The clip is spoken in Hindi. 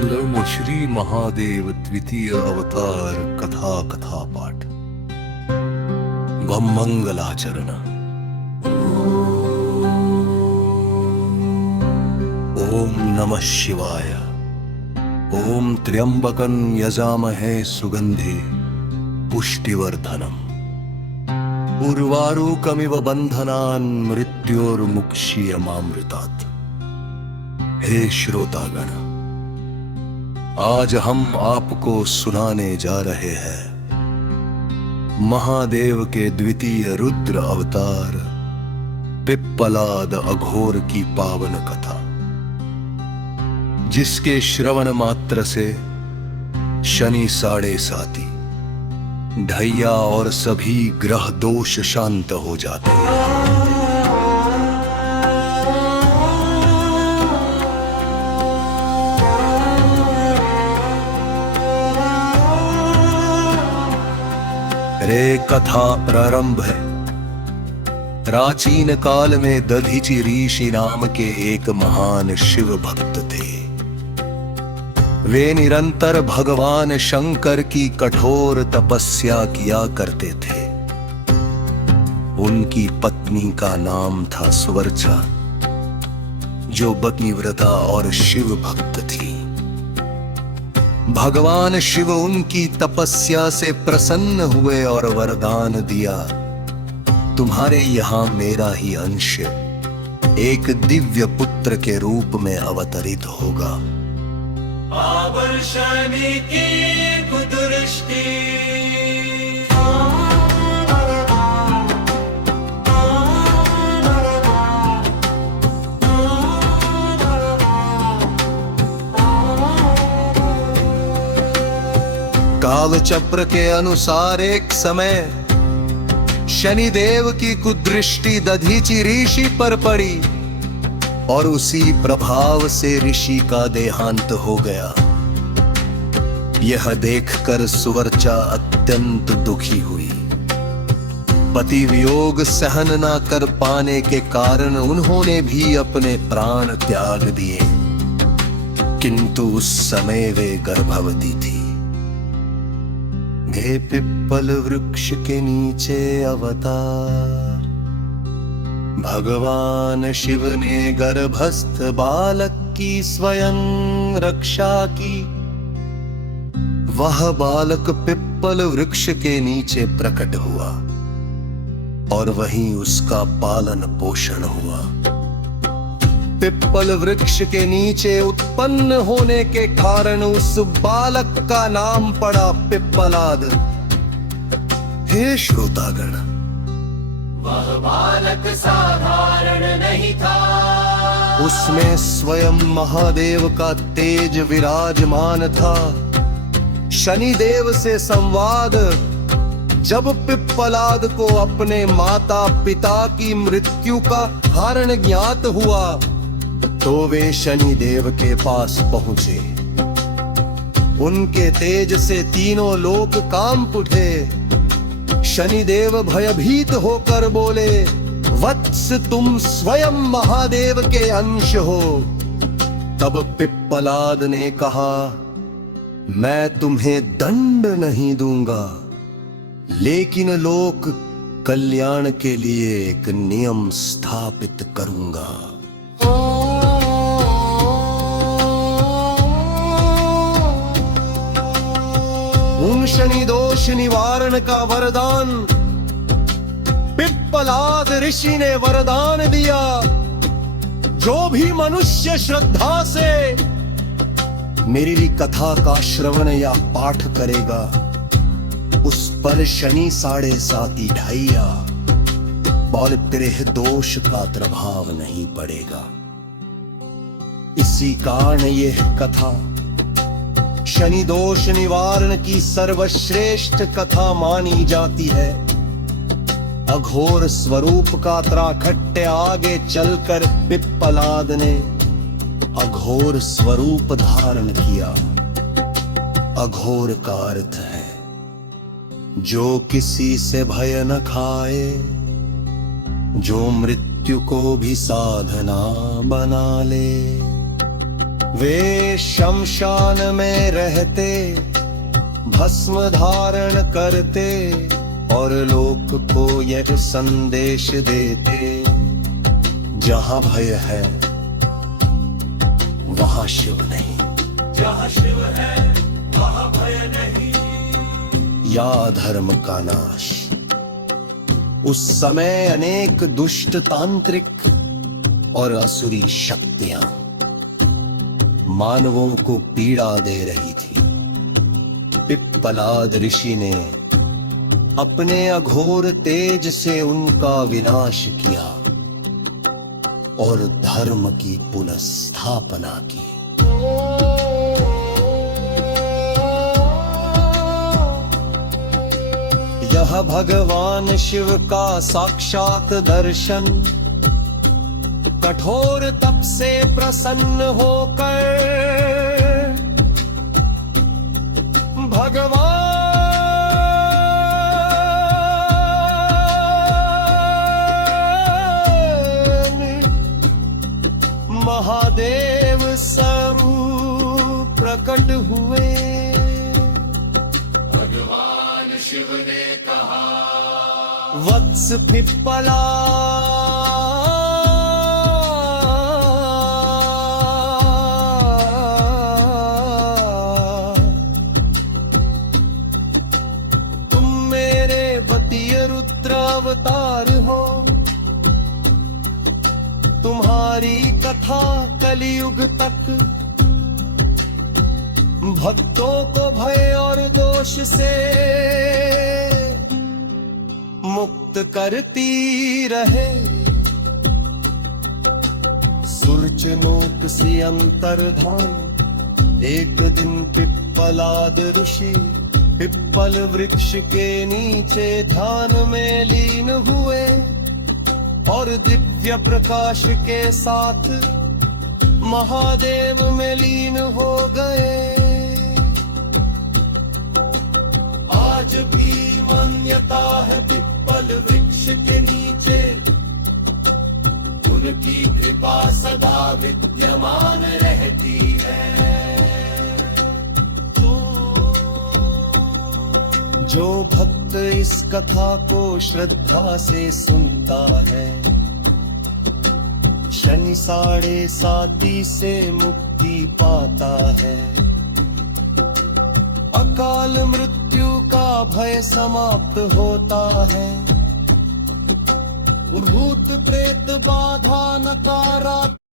मंगलम श्री महादेव द्वितीय अवतार कथा कथा पाठ वम मंगलाचरण। ओम नमः शिवाय। ओम त्र्यंबकं यजामहे सुगंधे पुष्टिवर्धनम् उर्वारुकमिव बंधनान् मृत्योर्मुक्षीयमामृतात्। हे श्रोतागण, आज हम आपको सुनाने जा रहे हैं महादेव के द्वितीय रुद्र अवतार पिप्पलाद अघोर की पावन कथा, जिसके श्रवण मात्र से शनि साढ़े साती, ढैया और सभी ग्रह दोष शांत हो जाते हैं। रे कथा प्रारंभ है। प्राचीन काल में दधीचि ऋषि नाम के एक महान शिव भक्त थे। वे निरंतर भगवान शंकर की कठोर तपस्या किया करते थे। उनकी पत्नी का नाम था सुवर्चा, जो पतिव्रता और शिव भक्त थी। भगवान शिव उनकी तपस्या से प्रसन्न हुए और वरदान दिया, तुम्हारे यहाँ मेरा ही अंश एक दिव्य पुत्र के रूप में अवतरित होगा। पावन शनि की कुदृष्टि, काल चक्र के अनुसार एक समय शनिदेव की कुदृष्टि दधीचि ऋषि पर पड़ी और उसी प्रभाव से ऋषि का देहांत हो गया। यह देखकर सुवर्चा अत्यंत दुखी हुई। पति वियोग सहन न कर पाने के कारण उन्होंने भी अपने प्राण त्याग दिए, किंतु उस समय वे गर्भवती थी। हे पिप्पल वृक्ष के नीचे अवतार, भगवान शिव ने गर्भस्थ बालक की स्वयं रक्षा की। वह बालक पिप्पल वृक्ष के नीचे प्रकट हुआ और वहीं उसका पालन पोषण हुआ। पिप्पल वृक्ष के नीचे उत्पन्न होने के कारण उस बालक का नाम पड़ा पिप्पलाद। हे श्रोतागण, वह बालक साधारण नहीं था। उसमें स्वयं महादेव का तेज विराजमान था। शनिदेव से संवाद जब पिप्पलाद को अपने माता पिता की मृत्यु का कारण ज्ञात हुआ, तो वे शनिदेव के पास पहुंचे। उनके तेज से तीनों लोक कांप उठे। शनिदेव भयभीत होकर बोले, वत्स तुम स्वयं महादेव के अंश हो। तब पिप्पलाद ने कहा, मैं तुम्हें दंड नहीं दूंगा, लेकिन लोक कल्याण के लिए एक नियम स्थापित करूंगा। उन शनि दोष निवारण का वरदान पिप्पलाद ऋषि ने वरदान दिया। जो भी मनुष्य श्रद्धा से मेरी कथा का श्रवण या पाठ करेगा, उस पर शनि साढ़े साती ढैया और ग्रह दोष का प्रभाव नहीं पड़ेगा। इसी कारण यह कथा शनि दोष निवारण की सर्वश्रेष्ठ कथा मानी जाती है। अघोर स्वरूप का त्राखट्य आगे चलकर पिप्पलाद ने अघोर स्वरूप धारण किया। अघोर का अर्थ है जो किसी से भय न खाए, जो मृत्यु को भी साधना बना ले। वे शमशान में रहते, भस्म धारण करते और लोक को यह संदेश देते, जहां भय है वहां शिव नहीं, जहाँ शिव है वहाँ भय नहीं। या धर्म का नाश। उस समय अनेक दुष्ट तांत्रिक और असुरी शक्तियां मानवों को पीड़ा दे रही थी। पिप्पलाद ऋषि ने अपने अघोर तेज से उनका विनाश किया और धर्म की पुनर्स्थापना की। यह भगवान शिव का साक्षात दर्शन, कठोर तप से प्रसन्न होकर भगवान महादेव स्वरूप प्रकट हुए। भगवान शिव ने कहा, वत्स पिप्पला, तुम मेरे बतीय रुद्रावतार हो। तुम्हारी कथा कलियुग तक भक्तों को भय और दोष से मुक्त करती रहे। सूर्यनोक से अंतर्धान एक दिन पिप्पलाद ऋषि पिप्पल वृक्ष के नीचे ध्यान में लीन हुए और दिव्य प्रकाश के साथ महादेव में लीन हो गए। आज भी मान्यता है पिप्पल वृक्ष के नीचे उनकी कृपा सदा विद्यमान रहती है। जो भक्त इस कथा को श्रद्धा से सुनता है, शनि 7.5 से मुक्ति पाता है। अकाल मृत्यु का भय समाप्त होता है। भूत प्रेत बाधा नकारा